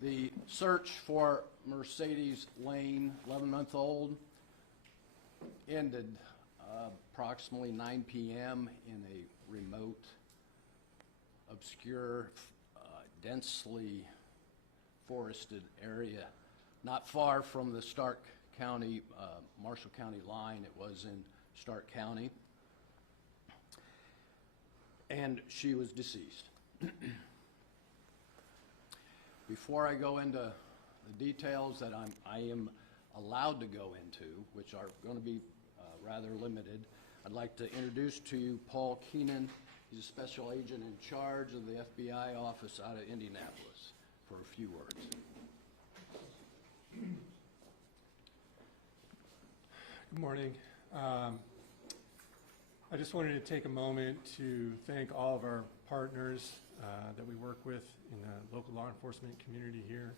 The search for Mercedes Lane, 11-month-old, ended approximately 9 p.m. in a remote, obscure, densely forested area not far from the Stark County, Marshall County line. It was in Stark County. And she was deceased. Before I go into the details that I am allowed to go into, which are going to be rather limited, I'd like to introduce to you Paul Keenan. He's a special agent in charge of the FBI office out of Indianapolis for a few words. Good morning. I just wanted to take a moment to thank all of our partners that we work with in the local law enforcement community here,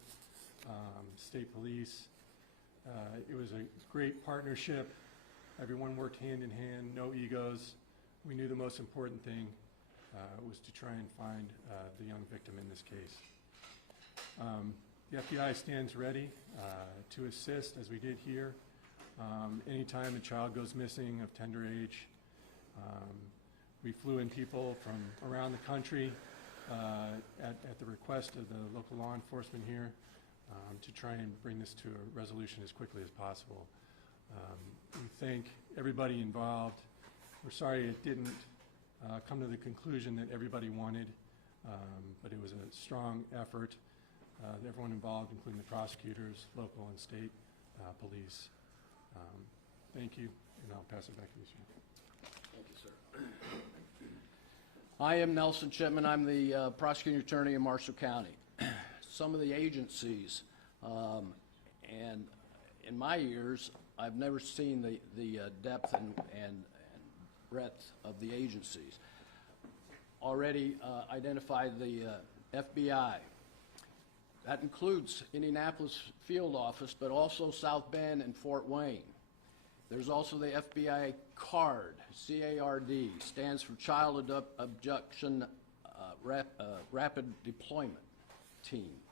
state police. It was a great partnership. Everyone worked hand in hand, no egos. We knew the most important thing was to try and find the young victim in this case. The FBI stands ready to assist, as we did here. Anytime a child goes missing of tender age, we flew in people from around the country at the request of the local law enforcement here to try and bring this to a resolution as quickly as possible. We thank everybody involved. We're sorry it didn't come to the conclusion that everybody wanted, but it was a strong effort. Everyone involved, including the prosecutors, local and state police. Thank you, and I'll pass it back to you, sir. Thank you, sir. I am Nelson Chipman. I'm the prosecuting attorney in Marshall County. Some of the agencies, and in my years, I've never seen the depth and breadth of the agencies. Already identified the FBI. That includes Indianapolis Field Office, but also South Bend and Fort Wayne. There's also the FBI CARD, C-A-R-D, stands for Child Abduction Rapid Deployment Team.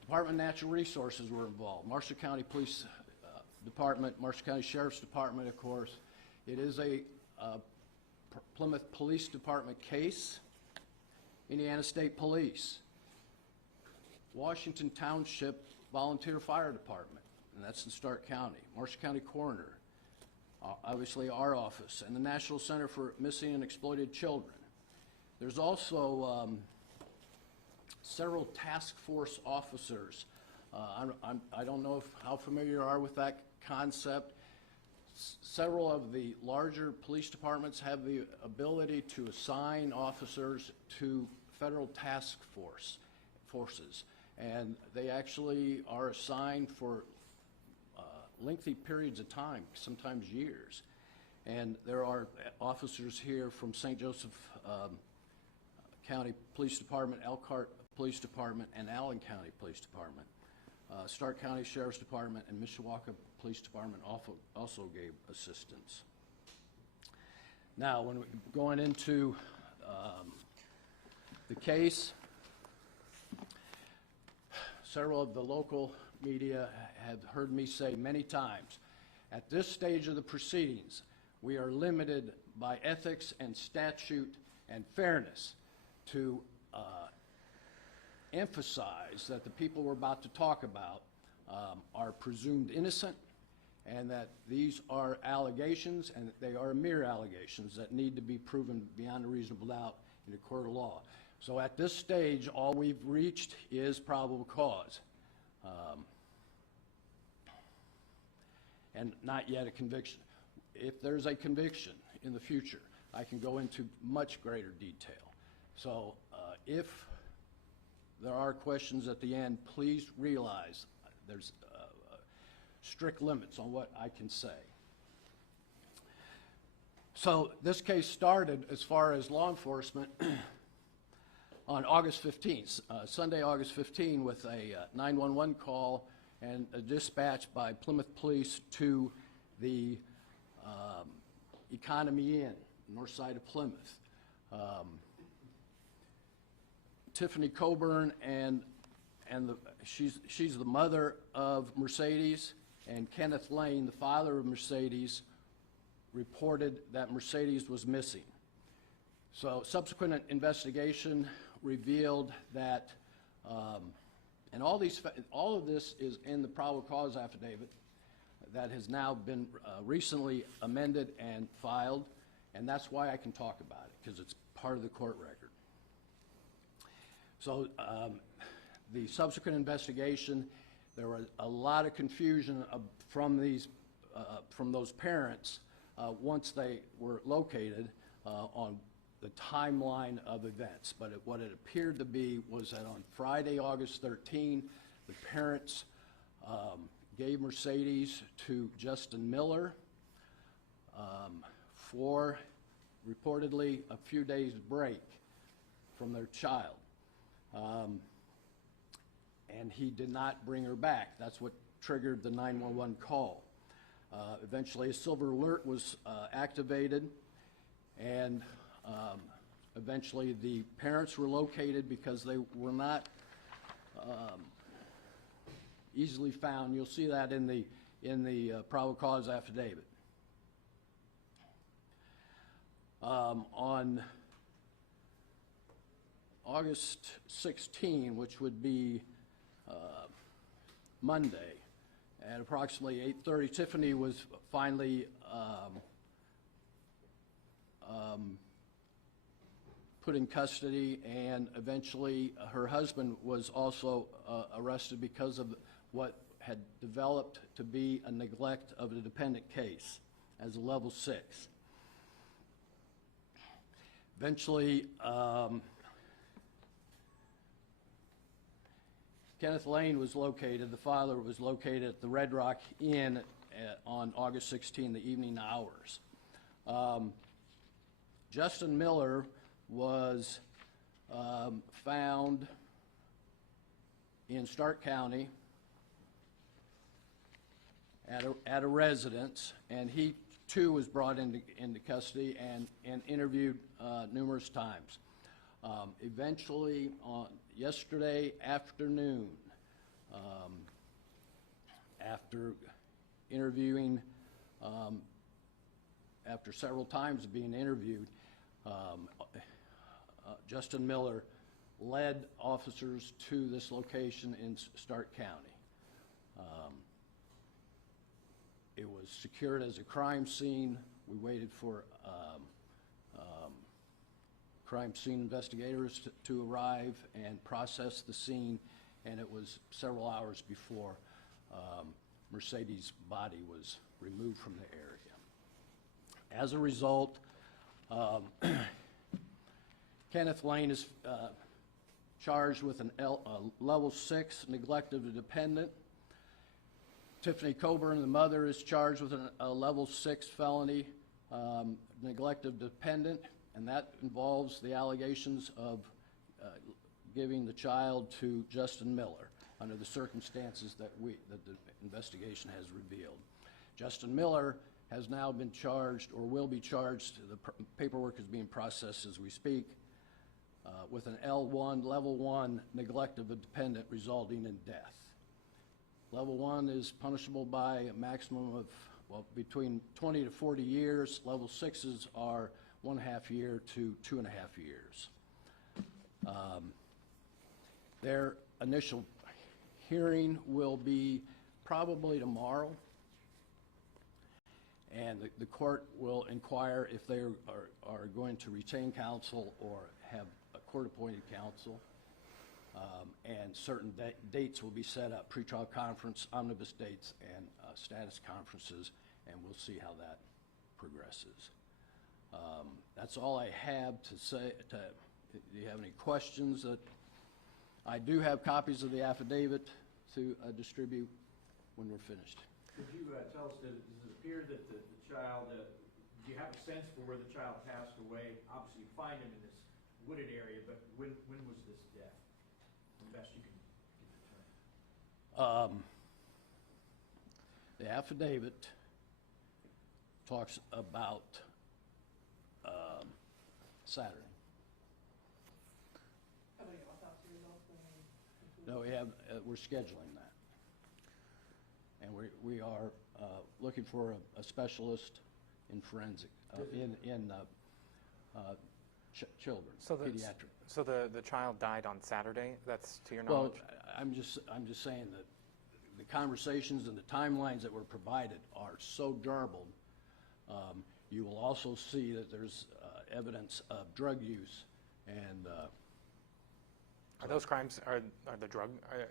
Department of Natural Resources were involved. Marshall County Police Department, Marshall County Sheriff's Department, of course. It is a Plymouth Police Department case. Indiana State Police. Washington Township Volunteer Fire Department, and that's in Stark County. Marshall County Coroner, obviously our office, and the National Center for Missing and Exploited Children. There's also several task force officers. I don't know how familiar you are with that concept. Several of the larger police departments have the ability to assign officers to federal task forces. And they actually are assigned for lengthy periods of time, sometimes years. And there are officers here from St. Joseph County Police Department, Elkhart Police Department, and Allen County Police Department. Stark County Sheriff's Department and Mishawaka Police Department also gave assistance. Now, when we're going into the case, several of the local media have heard me say many times, at this stage of the proceedings, we are limited by ethics and statute and fairness to emphasize that the people we're about to talk about are presumed innocent, and that these are allegations, and they are mere allegations that need to be proven beyond a reasonable doubt in a court of law. So at this stage, all we've reached is probable cause, and not yet a conviction. If there's a conviction in the future, I can go into much greater detail. So if there are questions at the end, please realize there's strict limits on what I can say. So this case started, as far as law enforcement, on August 15th, Sunday, August 15, with a 911 call and a dispatch by Plymouth Police to the Economy Inn, north side of Plymouth. Tiffany Coburn and she's the mother of Mercedes, and Kenneth Lane, the father of Mercedes, reported that Mercedes was missing. So subsequent investigation revealed that, and all of this is in the probable cause affidavit that has now been recently amended and filed, and that's why I can talk about it, because it's part of the court record. So the subsequent investigation, there was a lot of confusion from those parents once they were located on the timeline of events. But what it appeared to be was that on Friday, August 13, the parents gave Mercedes to Justin Miller for reportedly a few days break from their child. And he did not bring her back. That's what triggered the 911 call. Eventually, a silver alert was activated, and eventually the parents were located because they were not easily found. You'll see that in the probable cause affidavit. On August 16, which would be Monday, at approximately 8:30, Tiffany was finally put in custody, and eventually her husband was also arrested because of what had developed to be a neglect of a dependent case as a level 6. Eventually, Kenneth Lane was located, the father was located at the Red Rock Inn on August 16, the evening hours. Justin Miller was found in Stark County at a residence, and he too was brought into custody and interviewed numerous times. Eventually, yesterday afternoon, after interviewing, after several times of being interviewed, Justin Miller led officers to this location in Stark County. It was secured as a crime scene. We waited for crime scene investigators to arrive and process the scene, and it was several hours before Mercedes' body was removed from the area. As a result, Kenneth Lane is charged with a level 6 neglect of a dependent. Tiffany Coburn, the mother, is charged with a level 6 felony neglect of dependent, and that involves the allegations of giving the child to Justin Miller under the circumstances that the investigation has revealed. Justin Miller has now been charged, or will be charged, the paperwork is being processed as we speak, with an L1, level 1 neglect of a dependent resulting in death. Level 1 is punishable by a maximum of, well, between 20 to 40 years. Level 6s are 1.5 year to 2.5 years. Their initial hearing will be probably tomorrow, and the court will inquire if they are going to retain counsel or have a court-appointed counsel, and certain dates will be set up, pretrial conference, omnibus dates, and status conferences, and we'll see how that progresses. That's all I have to say. Do you have any questions? I do have copies of the affidavit to distribute when we're finished. Could you tell us, does it appear that the child, do you have a sense for where the child passed away? Obviously, you find him in this wooded area, but when was this death? The best you can determine. The affidavit talks about Saturday. How many autopsy results No, we're scheduling that. And we are looking for a specialist in forensic, children, pediatric. So the child died on Saturday? That's to your Well, knowledge? I'm just saying that the conversations and the timelines that were provided are so garbled. You will also see that there's evidence of drug use and Are those crimes, are the drug,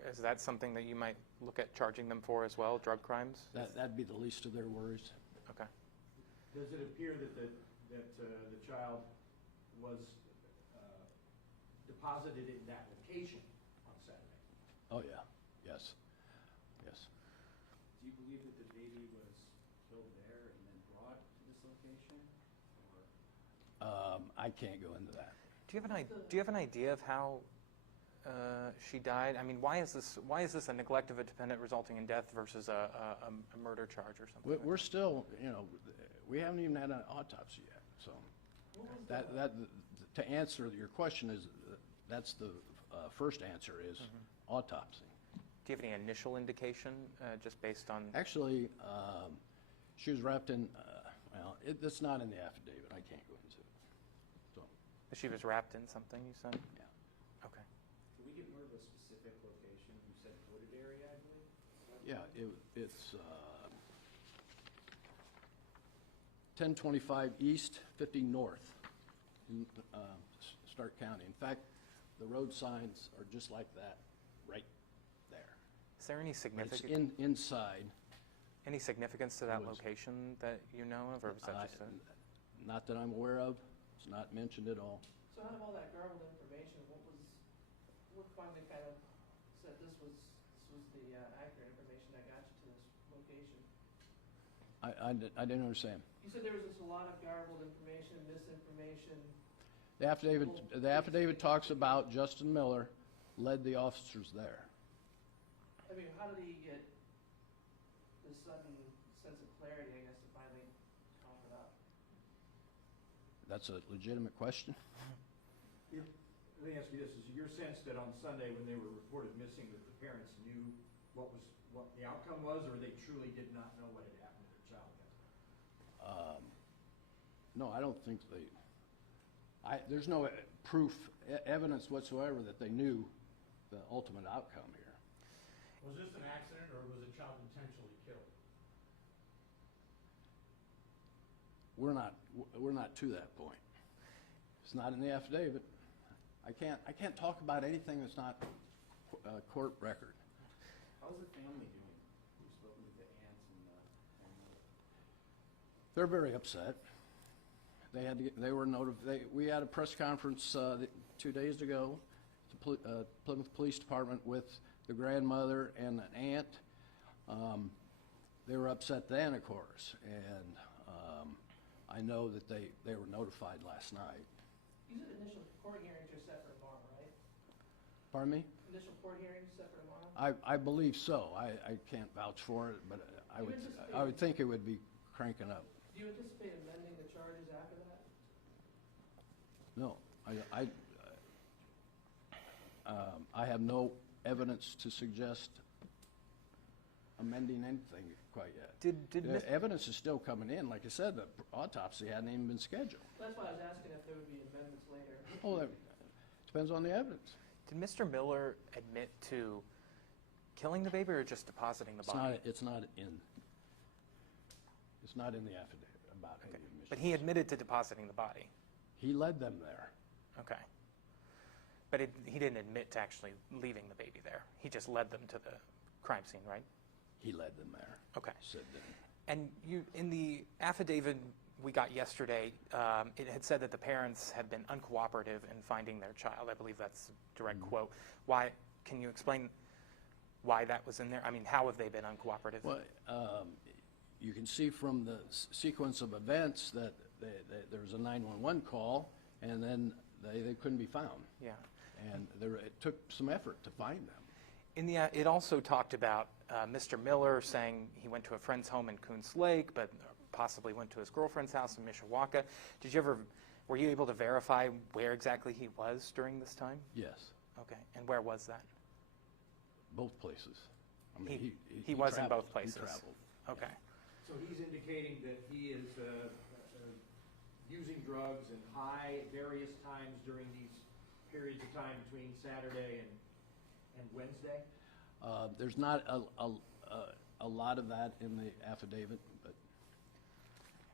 is that something that you might look at charging them for as well, drug crimes? that'd be the least of their worries. Okay. Does it appear that the child was deposited in that location on Saturday? Oh, yeah, yes, yes. Do you believe that the baby was killed there and then brought to this location? Or I can't go into that. Do you have an idea of how she died? I mean, why is this a neglect of a dependent resulting in death versus a murder charge or something? We're still, we haven't even had an autopsy yet, so to answer your question is, that's the first answer is autopsy. Do you have any initial indication, just based on? Actually, she was wrapped in, it's not in the affidavit, I can't go into it, so, She was wrapped in something, you said? yeah. Okay. can we get more of a specific location? You said wooded area, I believe? Yeah, it's 1025 east, 50 north in Stark County. In fact, the road signs are just like that, right there. Is there any But it's significant, inside. any significance to that Woods. location that you know of, or was that just a? Not that I'm aware of. It's not mentioned at all. So out of all that garbled information, what finally kind of said this was the accurate information that got you to this location? I didn't understand. You said there was just a lot of garbled information, misinformation. The affidavit talks about Justin Miller led the officers there. I mean, how did he get this sudden sense of clarity, I guess, to finally cough it up? That's a legitimate question. Let me ask you this, is your sense that on Sunday when they were reported missing that the parents knew what the outcome was, or they truly did not know what had happened to their child? No, I don't think there's no proof, evidence whatsoever that they knew the ultimate outcome here. Was this an accident, or was a child intentionally killed? We're not to that point. It's not in the affidavit. I can't talk about anything that's not court record. how's the family doing? You've spoken with the aunts and the mother. They're very upset. We had a press conference 2 days ago, the Plymouth Police Department, with the grandmother and an aunt. They were upset then, of course, and I know that they were notified last night. You said initial court hearings are set for tomorrow, right? Pardon me? Initial court hearings set for tomorrow? I believe so. I can't vouch for it, but I would think it would be cranking up. Do you anticipate amending the charges after that? No, I have no evidence to suggest amending anything quite yet. The evidence is still coming in. Like I said, the autopsy hadn't even been scheduled. That's why I was asking if there would be amendments later. Oh, that depends on the evidence. Did Mr. Miller admit to killing the baby or just depositing the body? It's not in the affidavit about any admission. But he admitted to depositing the body. He led them there. Okay. But he didn't admit to actually leaving the baby there. He just led them to the crime scene, right? He led them there. Okay. Said that. And in the affidavit we got yesterday, it had said that the parents had been uncooperative in finding their child. I believe that's a direct quote. Why? Can you explain why that was in there? I mean, how have they been uncooperative? Well, you can see from the sequence of events that there was a 911 call, and then they couldn't be found. Yeah. And it took some effort to find them. It also talked about Mr. Miller saying he went to a friend's home in Coons Lake, but possibly went to his girlfriend's house in Mishawaka. Were you able to verify where exactly he was during this time? Yes. Okay. And where was that? both places. I mean, He was in traveled. both places. He traveled. Okay. So he's indicating that he is using drugs and high at various times during these periods of time between Saturday and Wednesday? There's not a lot of that in the affidavit, but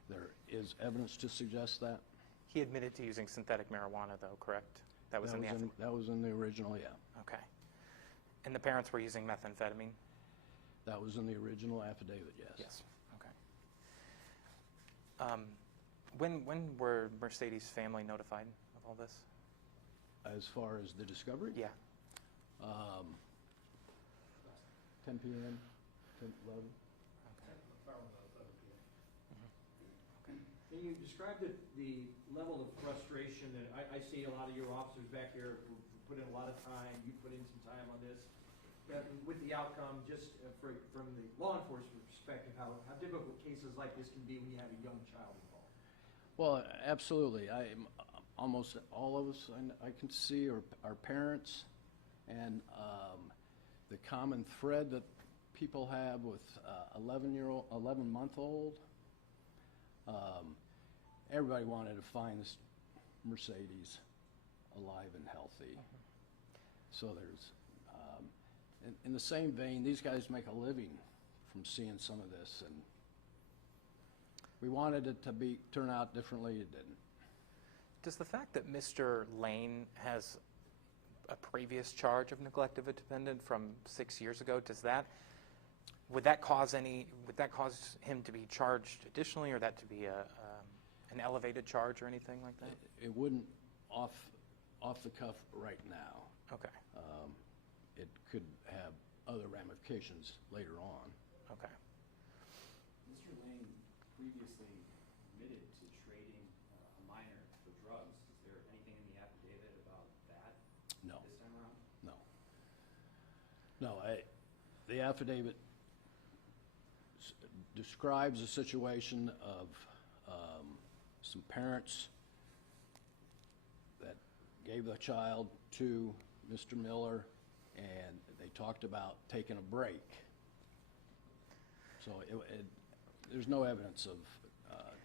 there is evidence to suggest that. He admitted to using synthetic marijuana, though, correct? That was in the affidavit? That was in the original, yeah. Okay. And the parents were using methamphetamine? That was in the original affidavit, yes. Yes. Okay. When were Mercedes' family notified of all this? As far as the discovery? Yeah. 10 p.m., 10, 11. Can you describe the level of frustration that I see a lot of your officers back here who put in a lot of time, you put in some time on this, with the outcome, just from the law enforcement perspective, how difficult cases like this can be when you have a young child involved? Well, absolutely. Almost all of us I can see are parents, and the common thread that people have with 11-month-old. Everybody wanted to find this Mercedes alive and healthy. So there's, in the same vein, these guys make a living from seeing some of this, and we wanted it to turn out differently. It didn't. Does the fact that Mr. Lane has a previous charge of neglect of a dependent from 6 years ago, would that cause him to be charged additionally, or that to be an elevated charge or anything like that? It wouldn't off the cuff right now. Okay. It could have other ramifications later on. Okay. Mr. Lane previously admitted to trading a minor for drugs. Is there anything in the affidavit about that No, this time around? no. The affidavit describes a situation of some parents that gave the child to Mr. Miller, and they talked about taking a break. So there's no evidence of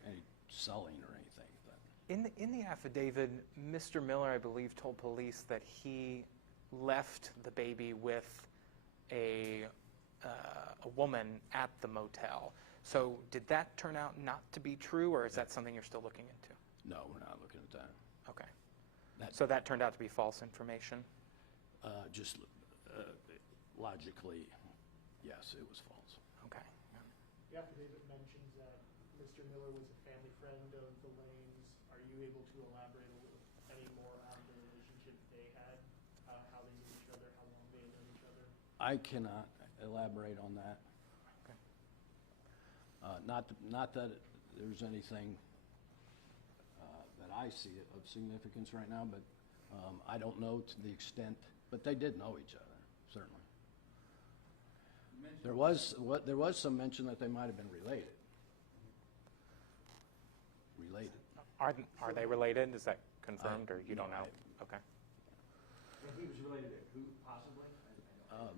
any selling or anything. In the affidavit, Mr. Miller, I believe, told police that he left the baby with a woman at the motel. So did that turn out not to be true, or is that something you're still looking into? No, we're not looking at that. Okay. So that turned out to be false information? Just logically, yes, it was false. Okay. The affidavit mentions that Mr. Miller was a family friend of the Lanes. Are you able to elaborate a little any more on the relationship they had, how they knew each other, how long they had known each other? I cannot elaborate on that. Okay. Not that there's anything that I see of significance right now, but I don't know to the extent, but they did know each other, certainly. There was some mention that they might have been related. Are they related? Is that confirmed, or you don't know? Okay. And he was related to who, possibly? I don't know.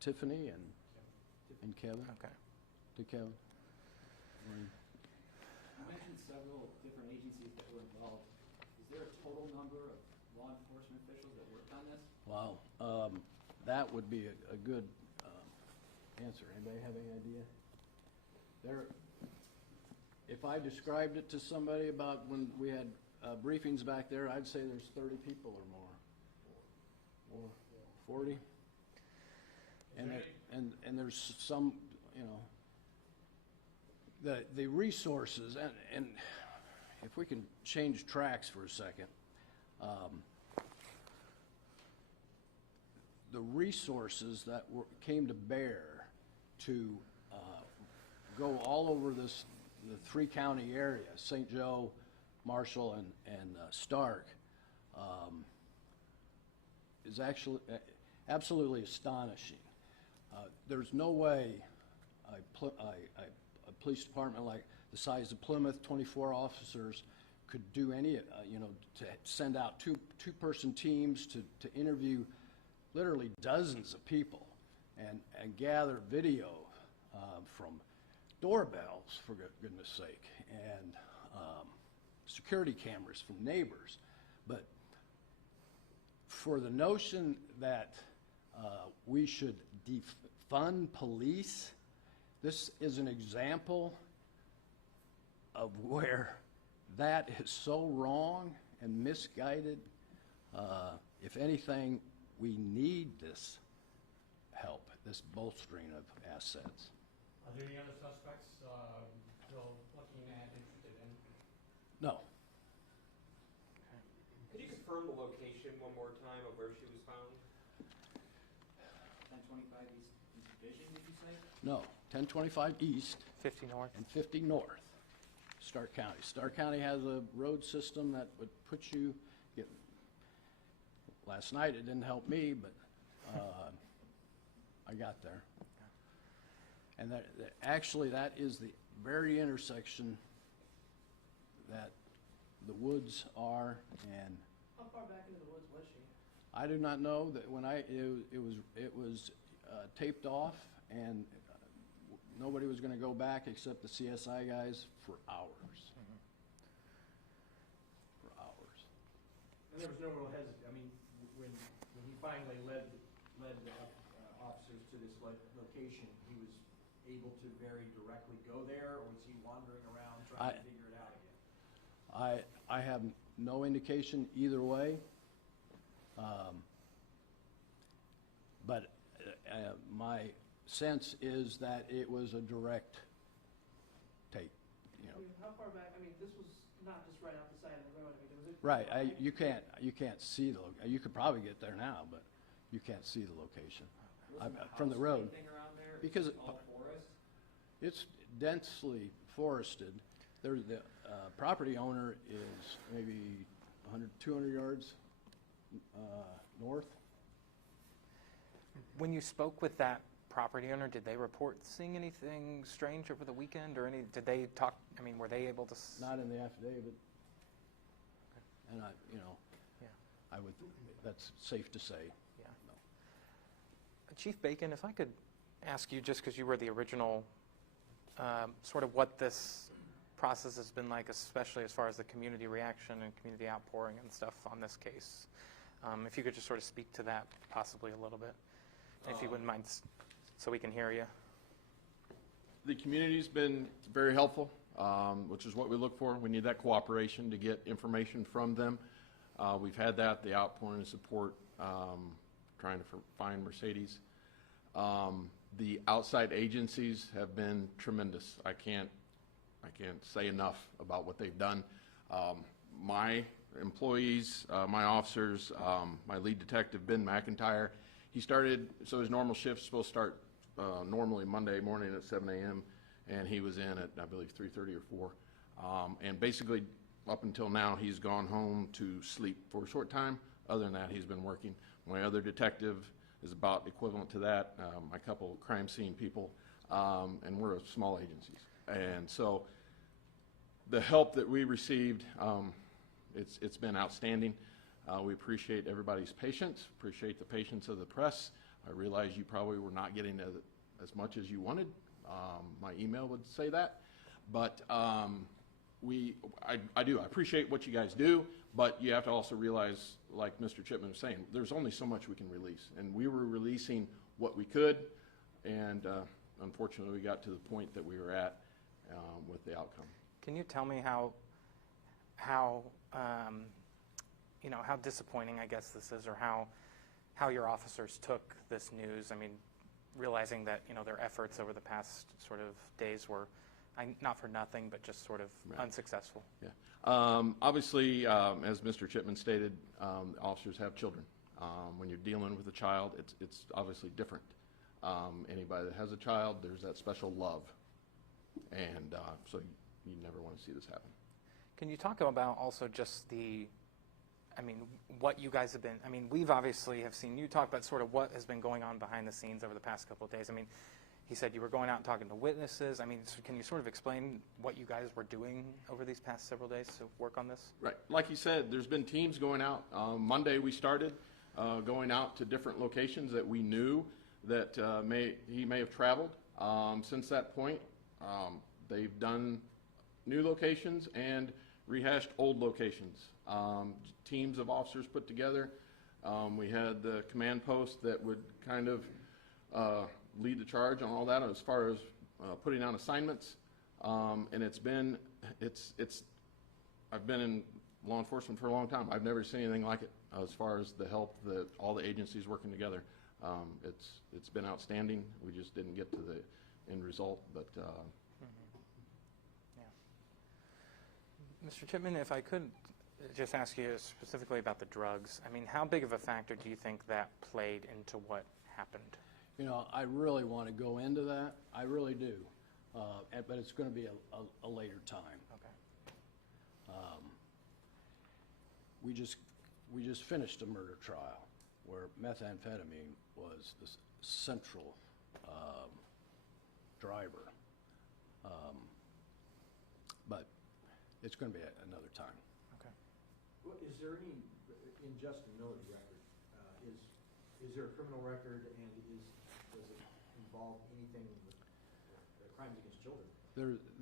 Tiffany and Kevin. Okay. To Kevin. You mentioned several different agencies that were involved. Is there a total number of law enforcement officials that worked on this? Wow, that would be a good answer. Anybody have any idea? If I described it to somebody about when we had briefings back there, I'd say there's 30 people or more, or 40. And there's some, the resources, and if we can change tracks for a second, the resources that came to bear to go all over the 3-county area, St. Joe, Marshall, and Stark, is actually absolutely astonishing. There's no way a police department like the size of Plymouth, 24 officers, could do any, to send out two-person teams to interview literally dozens of people and gather video from doorbells, for goodness sake, and security cameras from neighbors. But for the notion that we should defund police, this is an example of where that is so wrong and misguided. If anything, we need this help, this bolstering of assets. Are there any other suspects still looking at, interested in? No. Could you confirm the location one more time of where she was found? 1025 East Division, did you say? No. 1025 East 50 north? and 50 North, Stark County. Stark County has a road system that would put you, last night it didn't help me, but I got there. And actually, that is the very intersection that the woods are, and How far back into the woods was she? I do not know that when it was taped off, and nobody was going to go back except the CSI guys for hours. For hours. And there was no real I mean, when he finally led the officers to this location, he was able to very directly go there, or was he wandering around trying to figure it out again? I have no indication either way. But my sense is that it was a direct take, you I know. mean, how far back, I mean, this was not just right off the side of the road, I mean, was it? Right, you can't see you could probably get there now, but you can't see the location from the road. Anything around there? Because It's all forest? it's densely forested. The property owner is maybe 100, 200 yards north. When you spoke with that property owner, did they report seeing anything strange over the weekend, or did they talk, I mean, were they able to? Not in the affidavit. And Yeah. I would, that's safe to say. Yeah. No. Chief Bacon, if I could ask you, just because you were the original, sort of what this process has been like, especially as far as the community reaction and community outpouring and stuff on this case. If you could just sort of speak to that possibly a little bit, if you wouldn't mind, so we can hear you. The community's been very helpful, which is what we look for. We need that cooperation to get information from them. We've had that, the outpouring of support, trying to find Mercedes. The outside agencies have been tremendous. I can't say enough about what they've done. My employees, my officers, my lead detective, Ben McIntyre, he started, so his normal shift's supposed to start normally Monday morning at 7 a.m., and he was in at, I believe, 3:30 or 4. And basically, up until now, he's gone home to sleep for a short time. Other than that, he's been working. My other detective is about equivalent to that, a couple of crime scene people, and we're a small agency. And so the help that we received, it's been outstanding. We appreciate everybody's patience, appreciate the patience of the press. I realize you probably were not getting as much as you wanted. My email would say that. But I appreciate what you guys do, but you have to also realize, like Mr. Chipman was saying, there's only so much we can release. And we were releasing what we could, and unfortunately we got to the point that we were at with the outcome. Can you tell me how disappointing, I guess, this is, or how your officers took this news? I mean, realizing that, their efforts over the past sort of days were not for nothing, but just sort of unsuccessful. Yeah. Obviously, as Mr. Chipman stated, officers have children. When you're dealing with a child, it's obviously different. Anybody that has a child, there's that special love. And so you never want to see this happen. Can you talk about also just what you guys have been, we've obviously have seen you talk about sort of what has been going on behind the scenes over the past couple of days. He said you were going out and talking to witnesses. So can you sort of explain what you guys were doing over these past several days to work on this? Right. Like you said, there's been teams going out. Monday we started going out to different locations that we knew that he may have traveled. Since that point, they've done new locations and rehashed old locations. Teams of officers put together. We had the command post that would kind of lead the charge on all that as far as putting out assignments. And I've been in law enforcement for a long time. I've never seen anything like it as far as the help that all the agencies working together. It's been outstanding. We just didn't get to the end result, but Mr. Chipman, if I could just ask you specifically about the drugs. I mean, how big of a factor do you think that played into what happened? You know, I really want to go into that. I really do. But it's going to be a later time. Okay. We just finished a murder trial where methamphetamine was the central driver. But it's going to be another time. Okay. Well, is there any, in Justin Miller's record, is there a criminal record, and does it involve anything with crimes against children?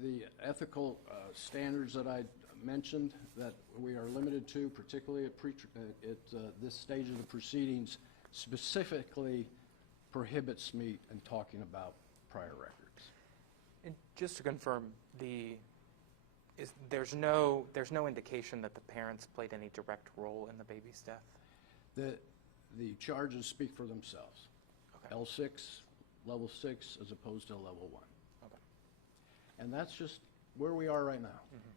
The ethical standards that I mentioned that we are limited to, particularly at this stage of the proceedings, specifically prohibits me in talking about prior records. And just to confirm, there's no indication that the parents played any direct role in the baby's death? The charges speak for themselves. Okay. L6, level 6, as opposed to level 1. Okay. And that's just where we are right now. Mm-hmm.